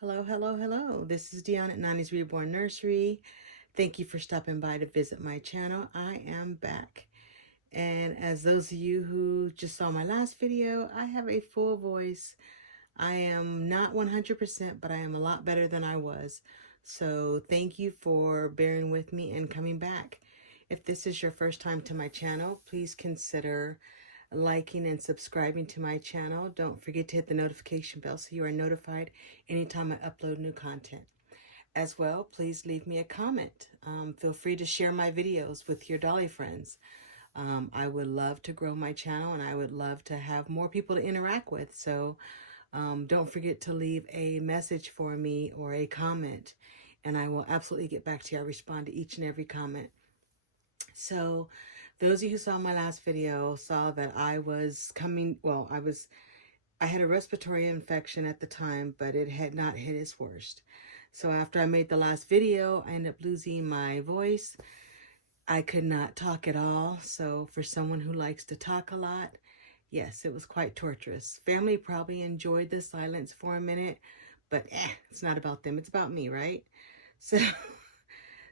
Hello, hello, hello. This is Dion at Nani's Reborn Nursery. Thank you for stopping by to visit my channel. I am back. And as those of you who just saw my last video, I have a full voice. I am not 100%, but I am a lot better than I was. So thank you for bearing with me and coming back. If this is your first time to my channel, please consider liking and subscribing to my channel. Don't forget to hit the notification bell so you are notified anytime I upload new content. As well, please leave me a comment. Feel free to share my videos with your dolly friends. I would love to grow my channel and I would love to have more people to interact with. So don't forget to leave a message for me or a comment and I will absolutely get back to you. I respond to each and every comment. So those of you who saw my last video saw that I was I had a respiratory infection at the time, but it had not hit its worst. So after I made the last video, I ended up losing my voice. I could not talk at all. So for someone who likes to talk a lot, yes, it was quite torturous. Family probably enjoyed the silence for a minute, but it's not about them. It's about me, right? So,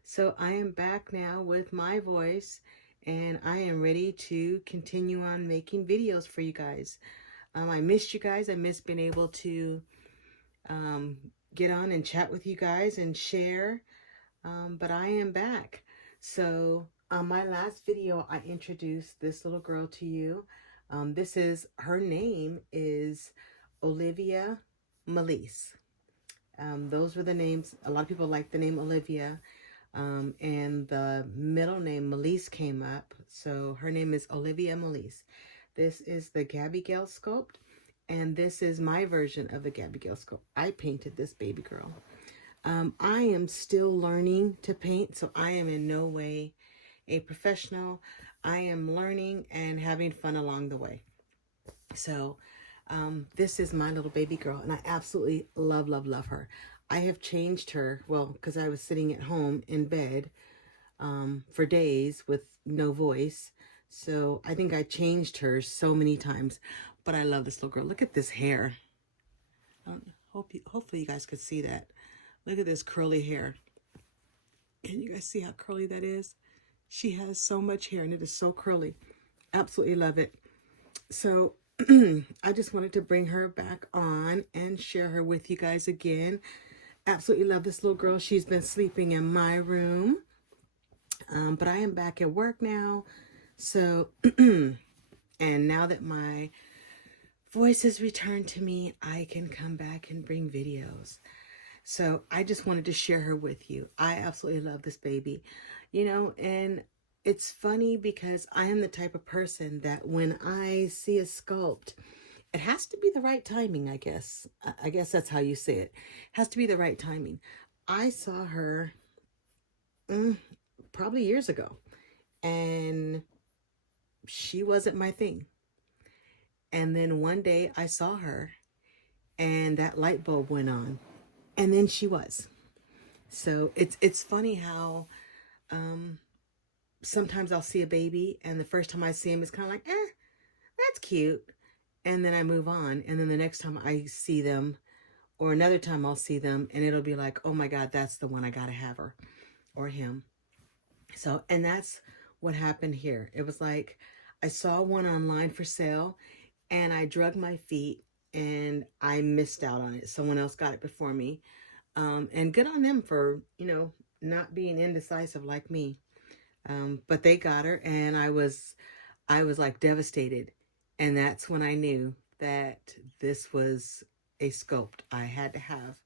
so I am back now with my voice and I am ready to continue on making videos for you guys. I missed you guys. I missed being able to get on and chat with you guys and share, but I am back. So on my last video, I introduced this little girl to you. Her name is Olivia Melise. Those were the names. A lot of people like the name Olivia. And the middle name Melise came up. So her name is Olivia Melise. This is the Gabygail sculpt. And this is my version of the Gabygail sculpt. I painted this baby girl. I am still learning to paint, so I am in no way a professional. I am learning and having fun along the way. So this is my little baby girl, and I absolutely love, love, love her. I have changed her, well, because I was sitting at home in bed for days with no voice. So I think I changed her so many times, but I love this little girl. Look at this hair. Hopefully you guys could see that. Look at this curly hair. Can you guys see how curly that is? She has so much hair and it is so curly. Absolutely love it. So I just wanted to bring her back on and share her with you guys again. Absolutely love this little girl. She's been sleeping in my room. But I am back at work now. So, and now that my voice has returned to me, I can come back and bring videos. So I just wanted to share her with you. I absolutely love this baby, you know, and it's funny because I am the type of person that when I see a sculpt, it has to be the right timing, I guess. I guess that's how you say it. It has to be the right timing. I saw her probably years ago, and she wasn't my thing. And then one day I saw her, and that light bulb went on, and then she was. So it's funny how sometimes I'll see a baby, and the first time I see him, it's kind of like, that's cute. And then I move on. And then the next time I see them, or another time I'll see them, and it'll be like, oh my God, that's the one. I gotta have her or him. So, and that's what happened here. It was like, I saw one online for sale, and I drug my feet, and I missed out on it. Someone else got it before me. And good on them for, you know, not being indecisive like me. But they got her, and I was like devastated. And that's when I knew that this was a sculpt I had to have.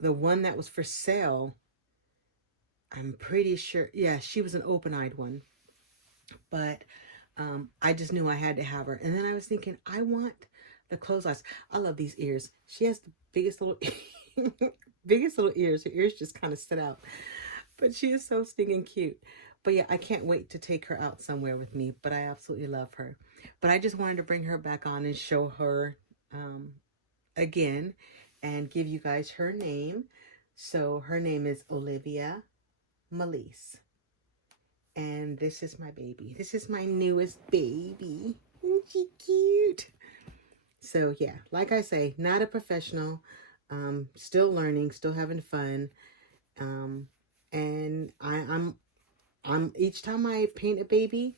The one that was for sale, I'm pretty sure, yeah, she was an open-eyed one. But I just knew I had to have her. And then I was thinking, I want the closed eyes. I love these ears. She has the biggest little, biggest little ears. Her ears just kind of sit out. But she is so stinking cute. But yeah, I can't wait to take her out somewhere with me. But I absolutely love her. But I just wanted to bring her back on and show her again and give you guys her name. So her name is Olivia Melise. And this is my baby. This is my newest baby. Isn't she cute? So yeah, like I say, not a professional. Still learning, still having fun. And I'm each time I paint a baby,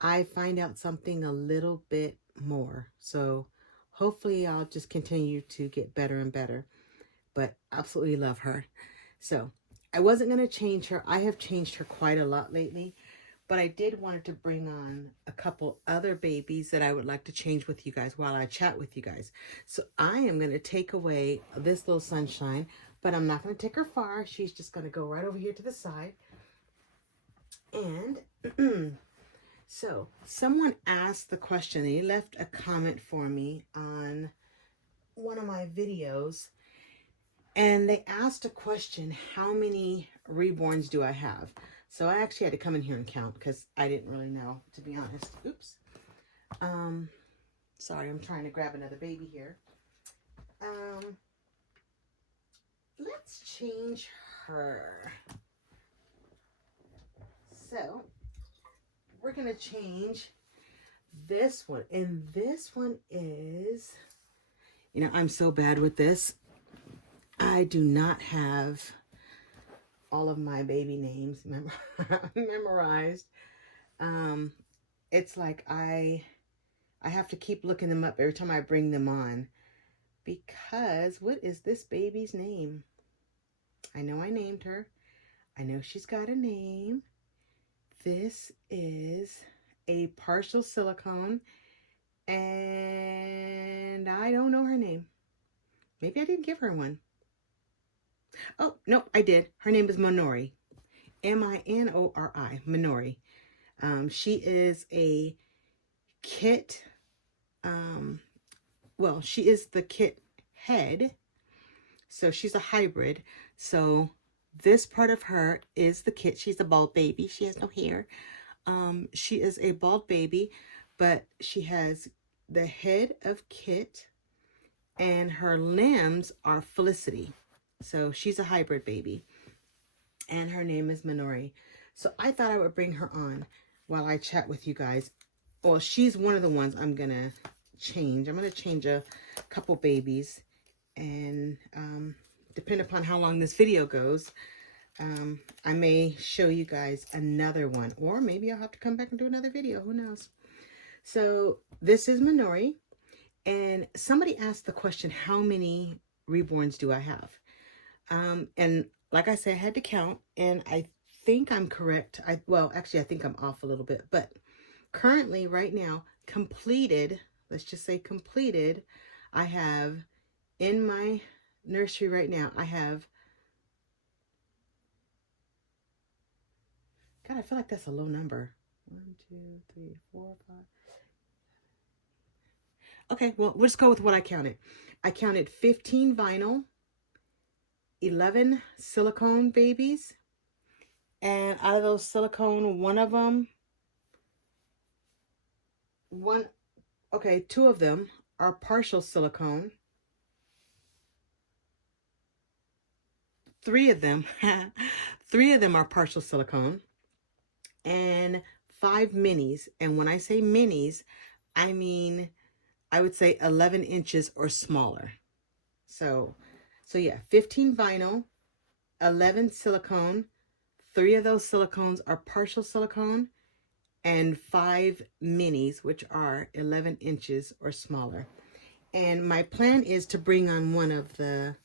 I find out something a little bit more. So hopefully I'll just continue to get better and better. But absolutely love her. So I wasn't going to change her. I have changed her quite a lot lately. But I did wanted to bring on a couple other babies that I would like to change with you guys while I chat with you guys. So I am going to take away this little sunshine, but I'm not going to take her far. She's just going to go right over here to the side. And so someone asked the question. They left a comment for me on one of my videos. And they asked a question, how many reborns do I have? So I actually had to come in here and count because I didn't really know, to be honest. Oops. Sorry, I'm trying to grab another baby here. Let's change her. So we're going to change this one. And this one is, you know, I'm so bad with this. I do not have all of my baby names memorized. It's like I have to keep looking them up every time I bring them on, because what is this baby's name? I know I named her. I know she's got a name. This is a partial silicone, and I don't know her name. Maybe I didn't give her one. Oh, no, I did. Her name is Minori. Minori. Minori. She is a kit. Well, she is the kit head. So she's a hybrid. So this part of her is the kit. She's a bald baby. She has no hair. She is a bald baby, but she has the head of Kit, and her limbs are Felicity. So she's a hybrid baby, and her name is Minori. So I thought I would bring her on while I chat with you guys. Well, she's one of the ones I'm going to change. I'm going to change a couple babies, and depending upon how long this video goes, I may show you guys another one, or maybe I'll have to come back and do another video. Who knows? So this is Minori, and somebody asked the question, how many reborns do I have? And like I said, I had to count, and I think I'm correct. Well, actually, I think I'm off a little bit, but currently right now, completed, let's just say completed, I have in my nursery right now, I have, God, I feel like that's a low number. 1, 2, 3, 4, 5. Okay, well, we'll just go with what I counted. I counted 15 vinyl, 11 silicone babies, and out of those silicone, two of them are partial silicone. 3 of them, 3 of them are partial silicone, and 5 minis. And when I say minis, I mean, I would say 11 inches or smaller. So yeah, 15 vinyl, 11 silicone, 3 of those silicones are partial silicone, and 5 minis, which are 11 inches or smaller. And my plan is to bring on one of the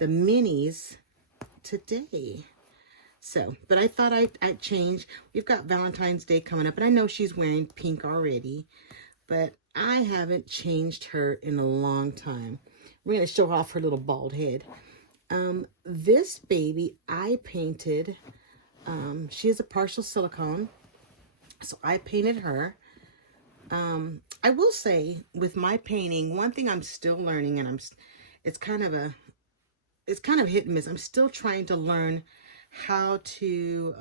minis today. So, but I thought I'd change. We've got Valentine's Day coming up, and I know she's wearing pink already, but I haven't changed her in a long time. We're going to show off her little bald head. This baby I painted, she is a partial silicone, so I painted her. I will say with my painting, one thing I'm still learning, and it's kind of hit and miss. I'm still trying to learn how to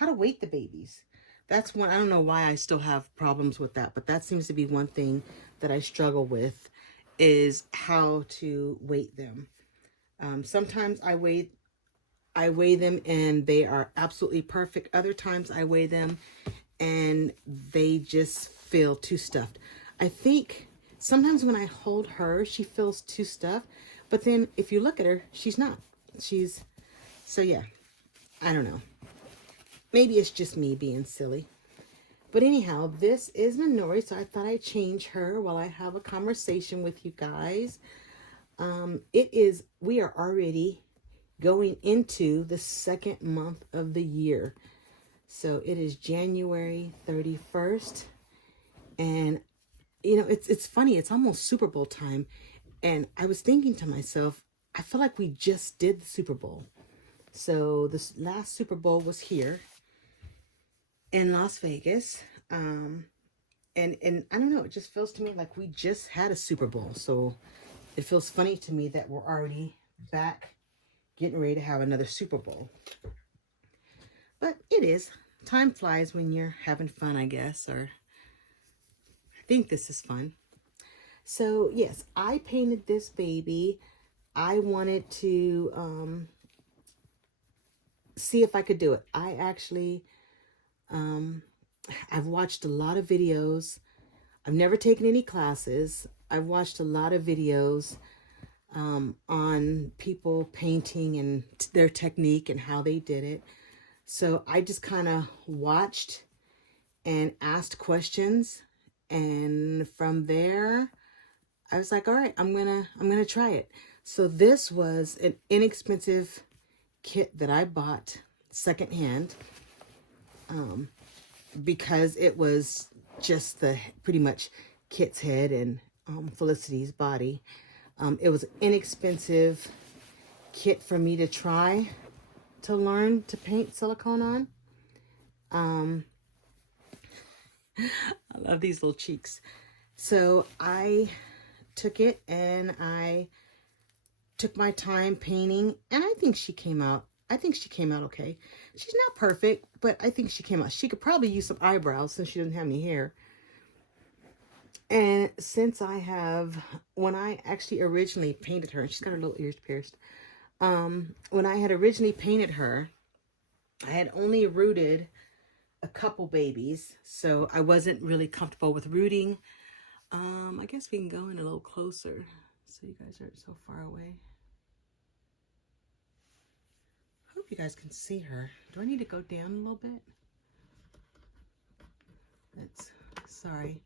weight the babies. That's one, I don't know why I still have problems with that, but that seems to be one thing that I struggle with, is how to weight them. Sometimes I weigh them and they are absolutely perfect. Other times I weigh them and they just feel too stuffed. I think sometimes when I hold her, she feels too stuffed. But then if you look at her, she's not. So yeah, I don't know. Maybe it's just me being silly. But anyhow, this is Minori, so I thought I'd change her while I have a conversation with you guys. We are already going into the second month of the year. So it is January 31st. And, you know, it's funny. It's almost Super Bowl time. And I was thinking to myself, I feel like we just did the Super Bowl. So this last Super Bowl was here in Las Vegas. And I don't know, it just feels to me like we just had a Super Bowl. So it feels funny to me that we're already back getting ready to have another Super Bowl. But it is. Time flies when you're having fun, I guess, or I think this is fun. So yes, I painted this baby. I wanted to see if I could do it. I actually, I've watched a lot of videos. I've never taken any classes. I've watched a lot of videos on people painting and their technique and how they did it. So I just kind of watched and asked questions, and from there I was like, all right, I'm gonna try it. So this was an inexpensive kit that I bought secondhand, because it was just the pretty much Kit's head and Felicity's body. It was an inexpensive kit for me to try to learn to paint silicone on. I love these little cheeks. So I took it and I took my time painting, and I think she came out. Okay. She's not perfect, but I think she came out. She could probably use some eyebrows since she doesn't have any hair. And since when I actually originally painted her, and she's got her little ears pierced. When I had originally painted her, I had only rooted a couple babies, so I wasn't really comfortable with rooting. I guess we can go in a little closer so you guys aren't so far away. I hope you guys can see her. Do I need to go down a little bit? Sorry.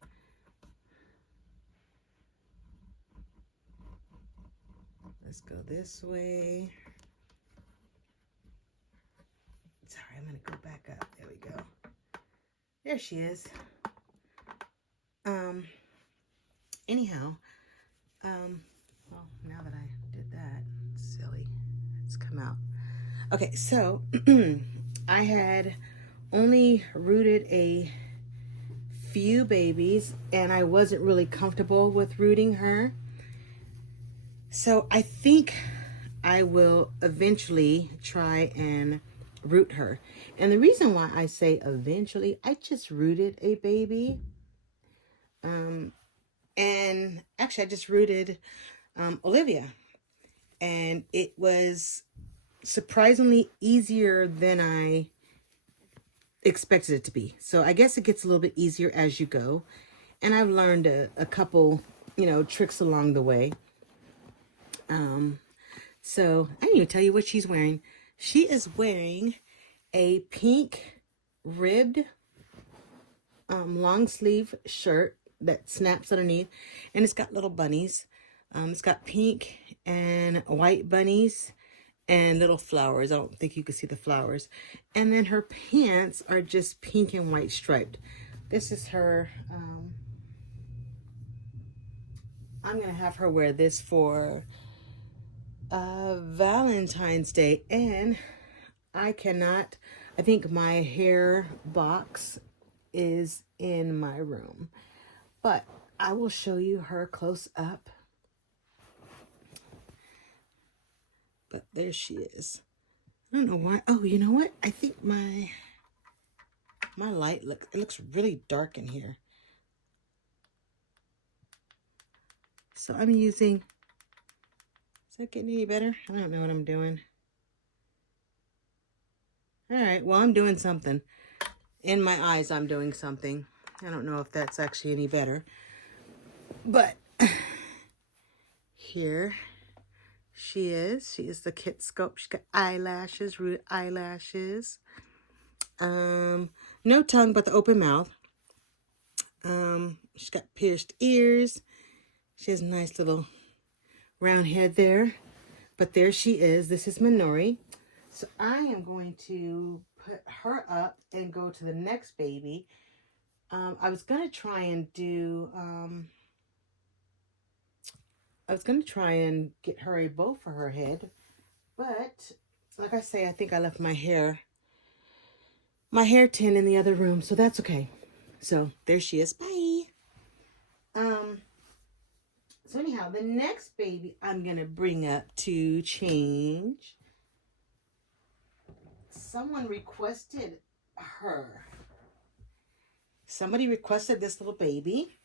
Let's go this way. Sorry, I'm going to go back up. There we go. There she is. Anyhow, well, now that I did that, silly, it's come out. Okay, so I had only rooted a few babies, and I wasn't really comfortable with rooting her. So I think I will eventually try and root her. And the reason why I say eventually, I just rooted a baby. And actually I just rooted Olivia. And it was surprisingly easier than I expected it to be. So I guess it gets a little bit easier as you go. And I've learned a couple, tricks along the way. So I didn't even tell you what she's wearing. She is wearing a pink ribbed long sleeve shirt that snaps underneath, and it's got little bunnies. It's got pink and white bunnies and little flowers. I don't think you can see the flowers. And then her pants are just pink and white striped. This is her. I'm gonna have her wear this for Valentine's Day, and I think my hair box is in my room, but I will show you her close up. But there she is. I don't know why. Oh, you know what? I think my light looks really dark in here. So I'm using, is that getting any better? I don't know what I'm doing. All right, well, I'm doing something. In my eyes, I'm doing something. I don't know if that's actually any better. But Here she is. She is the kit sculpt. She's got eyelashes, root eyelashes. No tongue, but the open mouth. She's got pierced ears. She has a nice little round head there. But there she is. This is Minori. So I am going to put her up and go to the next baby. I was going to try and do... I was going to try and get her a bow for her head. But, like I say, I think I left my hair tin in the other room. So that's okay. So there she is. Bye. So anyhow, the next baby I'm going to bring up to change. Someone requested her. Somebody requested this little baby.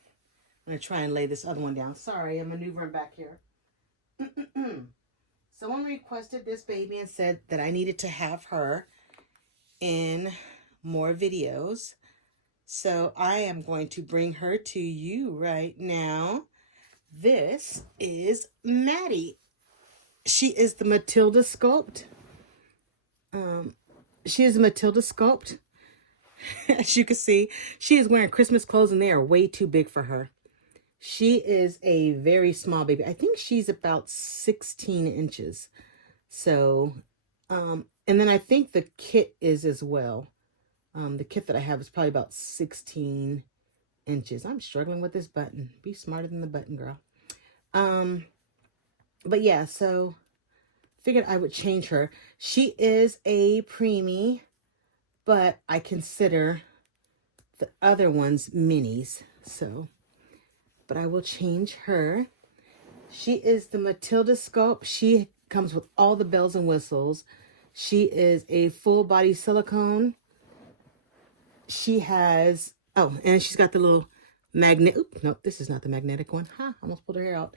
I'm going to try and lay this other one down. Sorry, I'm maneuvering back here. Someone requested this baby and said that I needed to have her in more videos. So I am going to bring her to you right now. This is Maddie. She is the Matilda sculpt. She is a Matilda sculpt. As you can see, she is wearing Christmas clothes and they are way too big for her. She is a very small baby. I think she's about 16 inches. So, and then I think the kit is as well. The kit that I have is probably about 16 inches. I'm struggling with this button. Be smarter than the button, girl. But yeah, so figured I would change her. She is a preemie, but I consider the other ones minis. So, but I will change her. She is the Matilda sculpt. She comes with all the bells and whistles. She is a full body silicone. She has, oh, and she's got the little magnet. Oop, nope, this is not the magnetic one. Huh, almost pulled her hair out.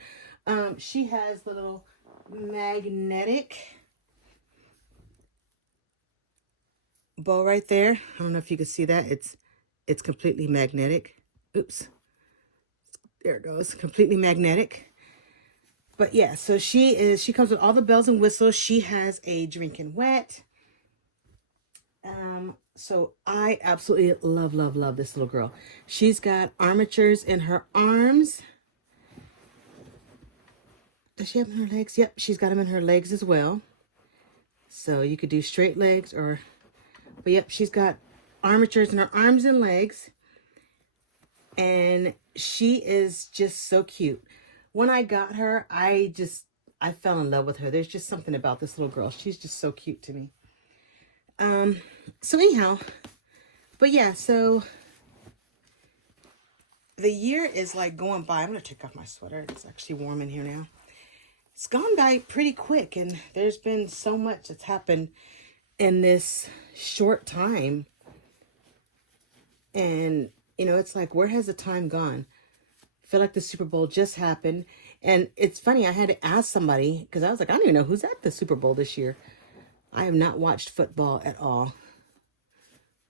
She has the little magnetic bow right there. I don't know if you can see that. It's completely magnetic. Oops. There it goes. Completely magnetic. But yeah, so she comes with all the bells and whistles. She has a drinking wet. So I absolutely love, love, love this little girl. She's got armatures in her arms. Does she have them in her legs? Yep, she's got them in her legs as well. So you could do straight legs or, but yep, she's got armatures in her arms and legs. And she is just so cute. When I got her, I fell in love with her. There's just something about this little girl. She's just so cute to me. So anyhow, but yeah, so the year is like going by. I'm going to take off my sweater. It's actually warm in here now. It's gone by pretty quick, and there's been so much that's happened in this short time. And, you know, it's like, where has the time gone? I feel like the Super Bowl just happened. And it's funny, I had to ask somebody, because I was like, I don't even know who's at the Super Bowl this year. I have not watched football at all.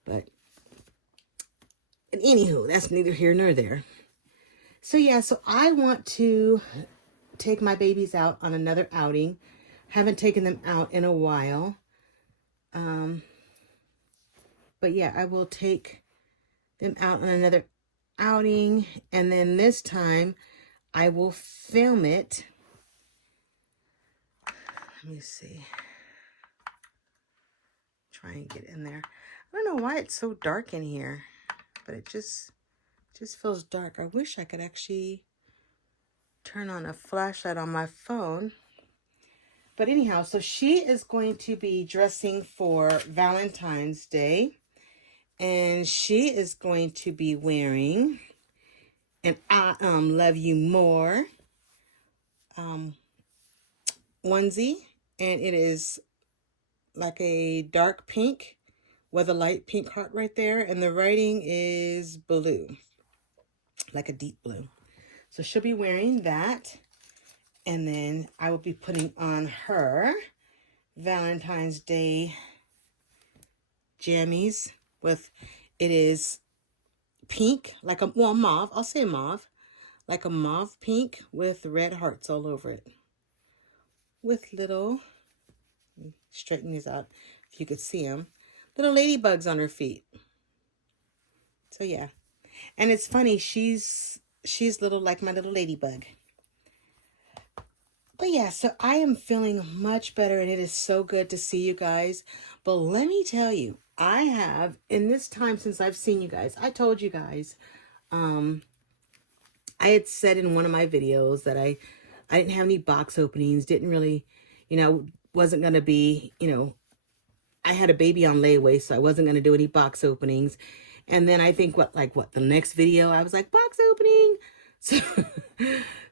But, and anywho, that's neither here nor there. So yeah, so I want to take my babies out on another outing. Haven't taken them out in a while. But yeah, I will take them out on another outing. And then this time, I will film it. Let me see. Try and get in there. I don't know why it's so dark in here, but it just feels dark. I wish I could actually turn on a flashlight on my phone. But anyhow, so she is going to be dressing for Valentine's Day. And she is going to be wearing an I Love You More onesie. And it is like a dark pink with a light pink heart right there. And the writing is blue, like a deep blue. So she'll be wearing that. And then I will be putting on her Valentine's Day jammies with, it is pink, like a, well, mauve. I'll say mauve, like a mauve pink with red hearts all over it. With little, straighten these out if you could see them, little ladybugs on her feet. So yeah. And it's funny, she's little like my little ladybug. But yeah, so I am feeling much better, and it is so good to see you guys. But let me tell you, I have, in this time since I've seen you guys, I told you guys, I had said in one of my videos that I didn't have any box openings, didn't really, wasn't going to be, I had a baby on layaway, so I wasn't going to do any box openings. And then I think the next video, I was like, box opening.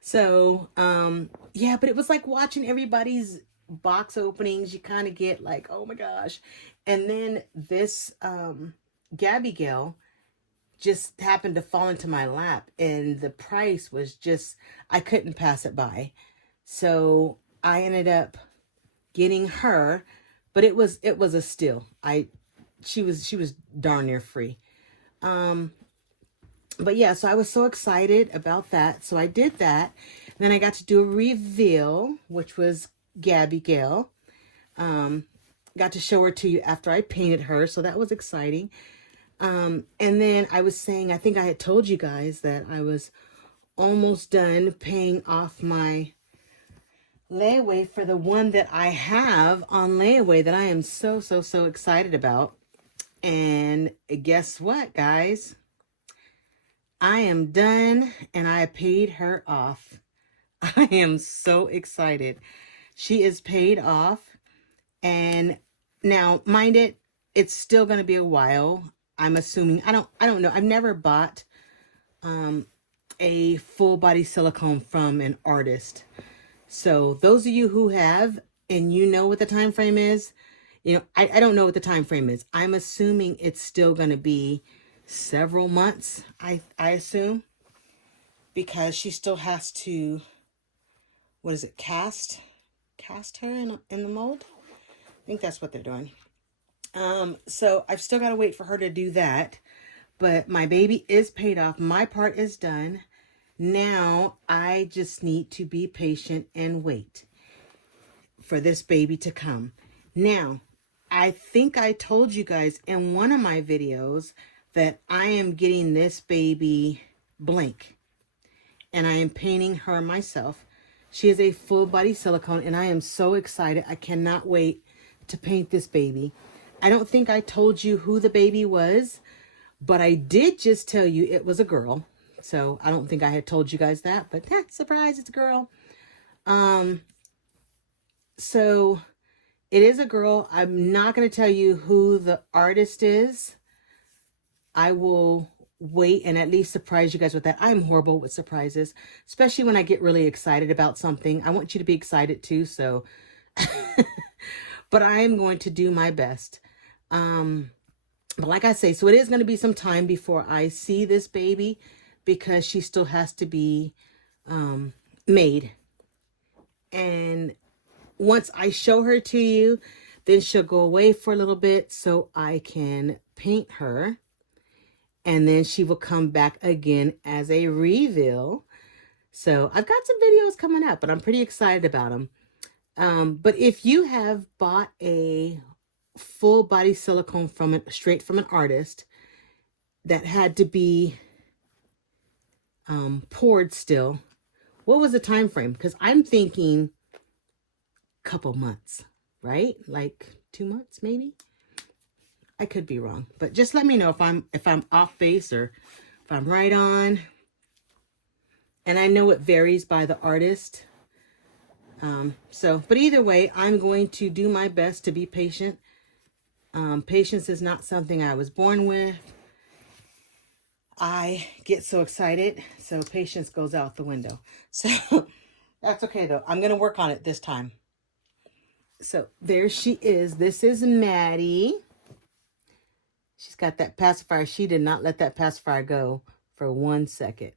So, yeah, but it was like watching everybody's box openings. You kind of get like, oh my gosh. And then this, Gabygail just happened to fall into my lap, and the price was just, I couldn't pass it by. So I ended up getting her, but it was a steal. She was darn near free. But yeah, so I was so excited about that. So I did that. And then I got to do a reveal, which was Gabygail. Got to show her to you after I painted her. So that was exciting. And then I was saying, I think I had told you guys that I was almost done paying off my layaway for the one that I have on layaway that I am so excited about. And guess what, guys? I am done, and I paid her off. I am so excited. She is paid off, and now, mind it, it's still going to be a while. I'm assuming, I don't know. I've never bought a full body silicone from an artist. So those of you who have, and you know what the time frame is, I don't know what the time frame is. I'm assuming it's still going to be several months, I assume, because she still has to, what is it, cast her in the mold. I think that's what they're doing. So I've still got to wait for her to do that, but my baby is paid off. My part is done. Now I just need to be patient and wait for this baby to come. Now, I think I told you guys in one of my videos that I am getting this baby blank, and I am painting her myself. She is a full body silicone, and I am so excited. I cannot wait to paint this baby. I don't think I told you who the baby was, but I did just tell you it was a girl. So I don't think I had told you guys that, but surprise, it's a girl. So it is a girl. I'm not going to tell you who the artist is. I will wait and at least surprise you guys with that. I'm horrible with surprises, especially when I get really excited about something. I want you to be excited too, so but I am going to do my best. But like I say, so it is going to be some time before I see this baby, because she still has to be made. And once I show her to you, then she'll go away for a little bit so I can paint her. And then she will come back again as a reveal. So I've got some videos coming up, but I'm pretty excited about them. But if you have bought a full body silicone straight from an artist that had to be poured still, what was the time frame? Because I'm thinking a couple months, right? Like 2 months maybe. I could be wrong, but just let me know if I'm off base or if I'm right on. And I know it varies by the artist. But either way, I'm going to do my best to be patient. Patience is not something I was born with. I get so excited, so patience goes out the window. So that's okay though. I'm going to work on it this time. So there she is. This is Maddie. She's got that pacifier. She did not let that pacifier go for 1 second.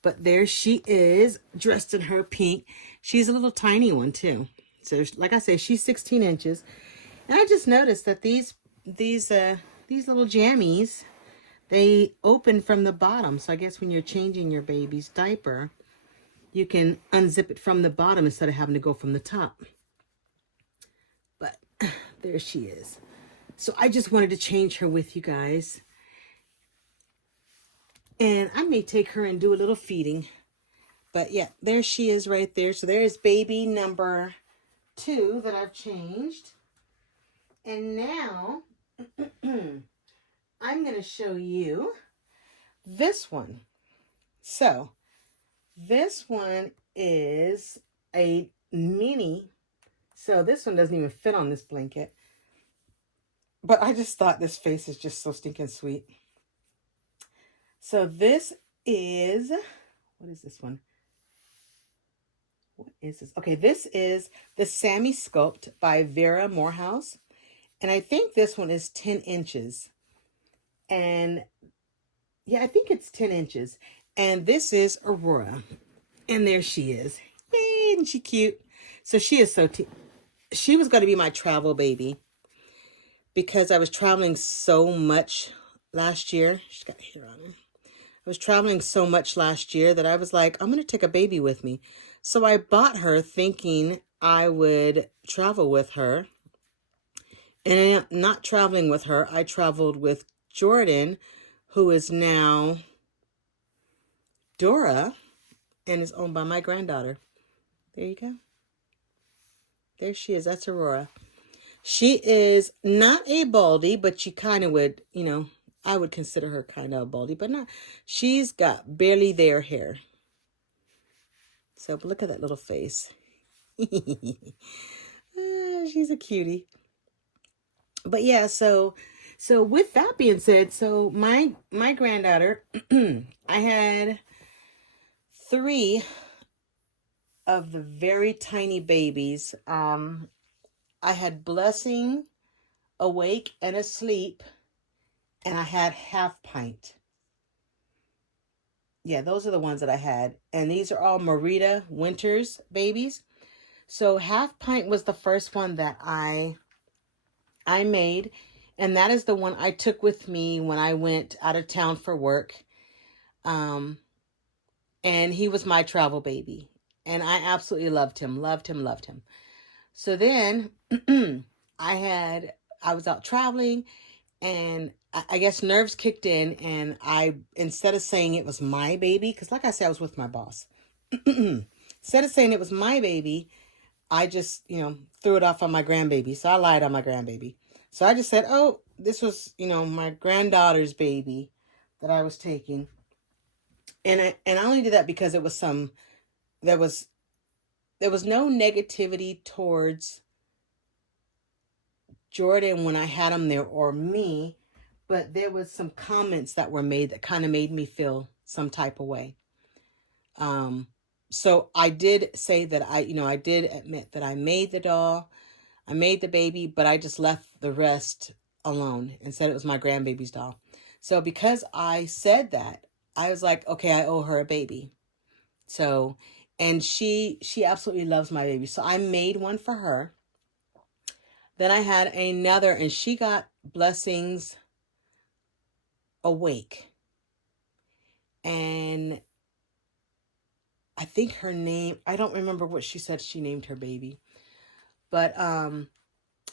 But there she is, dressed in her pink. She's a little tiny one too. So like I said, she's 16 inches. And I just noticed that these little jammies, they open from the bottom. So I guess when you're changing your baby's diaper, you can unzip it from the bottom instead of having to go from the top. But there she is. So I just wanted to change her with you guys. And I may take her and do a little feeding. But yeah, there she is right there. So there's baby number 2 that I've changed. And now I'm going to show you this one. So this one is a mini. So this one doesn't even fit on this blanket. But I just thought this face is just so stinking sweet. So this is, what is this one? What is this? Okay, this is the Sammy Sculpt by Vera Morehouse. And I think this one is 10 inches. And yeah, I think it's 10 inches. And this is Aurora. And there she is. Yay, isn't she cute? So she is so she was going to be my travel baby because I was traveling so much last year. She's got hair on her. I was traveling so much last year that I was like, I'm going to take a baby with me. So I bought her thinking I would travel with her. And I am not traveling with her. I traveled with Jordan, who is now Dora and is owned by my granddaughter. There you go. There she is. That's Aurora. She is not a baldy, but you kind of would, you know, I would consider her kind of a baldy, but not. She's got barely there hair. So but look at that little face. She's a cutie. But yeah, so with that being said, so my granddaughter, I had 3 of the very tiny babies. I had Blessing, Awake, and Asleep, and I had Half Pint. Yeah, those are the ones that I had. And these are all Marita Winters babies. So Half Pint was the first one that I made. And that is the one I took with me when I went out of town for work. And he was my travel baby. And I absolutely loved him. So then I was out traveling, and I guess nerves kicked in, and instead of saying it was my baby, because like I said, I was with my boss. Instead of saying it was my baby, I just, threw it off on my grandbaby. So I lied on my grandbaby. So I just said, oh, this was, my granddaughter's baby that I was taking. And I only did that because it was there was no negativity towards Jordan when I had him there or me, but there was some comments that were made that kind of made me feel some type of way. So I did say that I did admit that I made the doll, I made the baby, but I just left the rest alone and said it was my grandbaby's doll. So because I said that, I was like, okay, I owe her a baby. So, and she absolutely loves my baby. So I made one for her. Then I had another, and she got Blessings Awake. And I think her name, I don't remember what she said she named her baby. But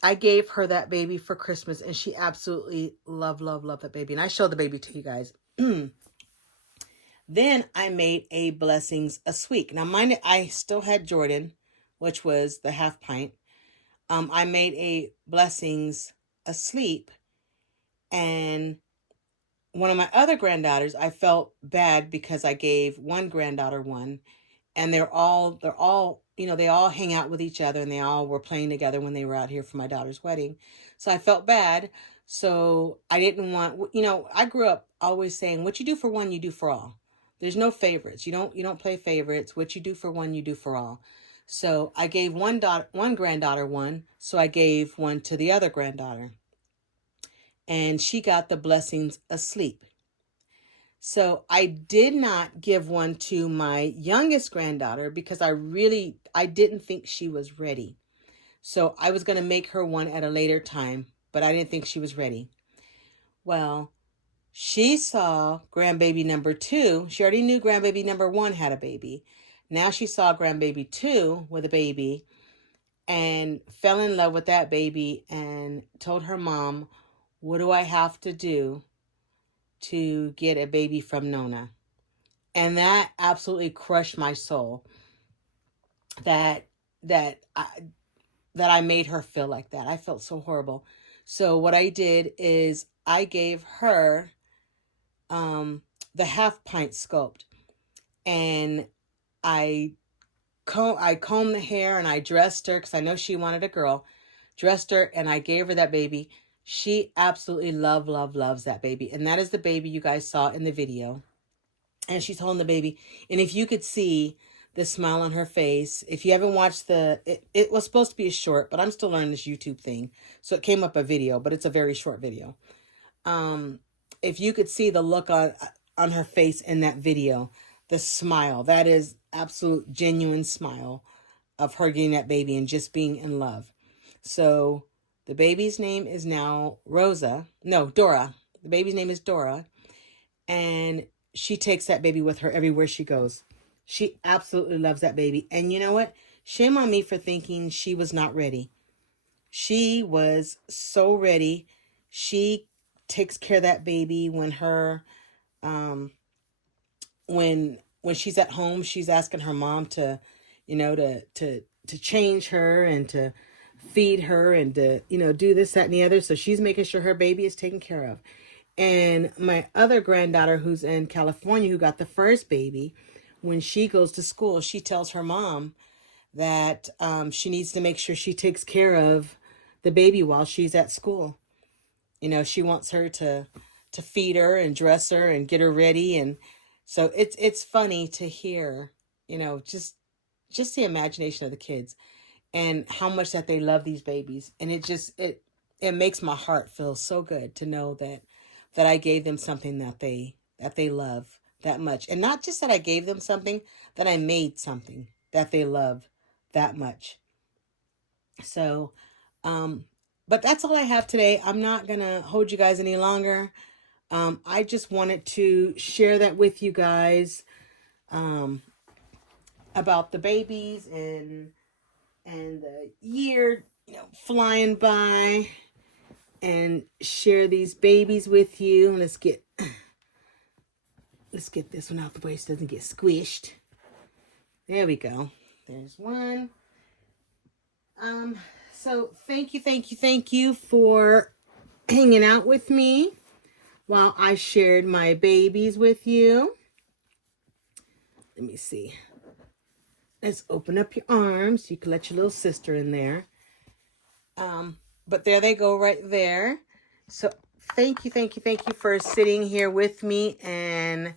I gave her that baby for Christmas, and she absolutely loved that baby. And I showed the baby to you guys. Then I made a Blessings Asleep. Now mine, I still had Jordan, which was the Half Pint. I made a Blessings Asleep, and one of my other granddaughters, I felt bad because I gave one granddaughter one, and they're all, they all hang out with each other, and they all were playing together when they were out here for my daughter's wedding. So I felt bad. So I didn't want, I grew up always saying, what you do for one, you do for all. There's no favorites. You don't play favorites. What you do for one, you do for all. So I gave one granddaughter one. So I gave one to the other granddaughter, and she got the Blessings Asleep. So I did not give one to my youngest granddaughter because I didn't think she was ready. So I was going to make her one at a later time, but I didn't think she was ready. Well, She saw grandbaby number 2. She already knew grandbaby number 1 had a baby. Now she saw grandbaby 2 with a baby and fell in love with that baby and told her mom, what do I have to do to get a baby from Nona? And that absolutely crushed my soul. That I made her feel like that. I felt so horrible. So what I did is I gave her the half pint sculpt, and I combed the hair and I dressed her because I know she wanted a girl. Dressed her and I gave her that baby. She absolutely loves that baby, and that is the baby you guys saw in the video. And she's holding the baby, and if you could see the smile on her face, if you haven't watched it was supposed to be a short, but I'm still learning this YouTube thing, so it came up a video, but it's a very short video. If you could see the look on her face in that video, the smile, that is absolute genuine smile of her getting that baby and just being in love. So the baby's name is now Dora. The baby's name is Dora, and she takes that baby with her everywhere she goes. She absolutely loves that baby. And you know what? Shame on me for thinking she was not ready. She was so ready. She takes care of that baby when her when she's at home, she's asking her mom to, to change her and to feed her and to, do this, that, and the other. So she's making sure her baby is taken care of. And my other granddaughter, who's in California, who got the first baby, when she goes to school, she tells her mom that she needs to make sure she takes care of the baby while she's at school. She wants her to feed her and dress her and get her ready. And so it's funny to hear, just the imagination of the kids and how much that they love these babies. And it makes my heart feel so good to know that I gave them something that they love that much. And not just that I gave them something, that I made something that they love that much. So, but that's all I have today. I'm not going to hold you guys any longer. I just wanted to share that with you guys, about the babies and the year, flying by, and share these babies with you. Let's get this one out the way so it doesn't get squished. There we go. There's one. So thank you for hanging out with me while I shared my babies with you. Let me see. Let's open up your arms so you can let your little sister in there. But there they go right there. So thank you for sitting here with me and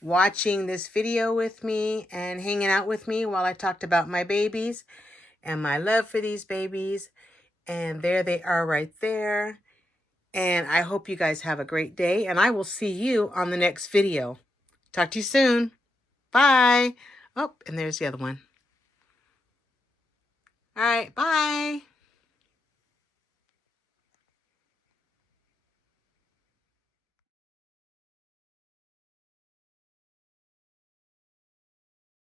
watching this video with me and hanging out with me while I talked about my babies and my love for these babies. And there they are right there. And I hope you guys have a great day, and I will see you on the next video. Talk to you soon. Bye. Oh, and there's the other one. All right, bye.